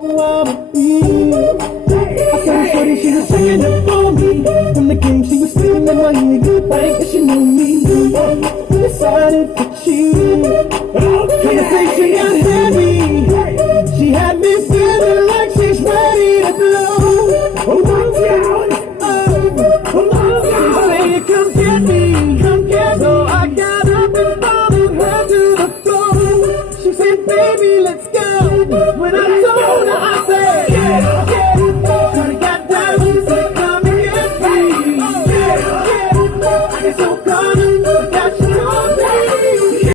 wanna be. I saw shorty, she was checking up for me. From the game, she was spending the money. Good bank, and she knew me. Decided to cheat. Conversation got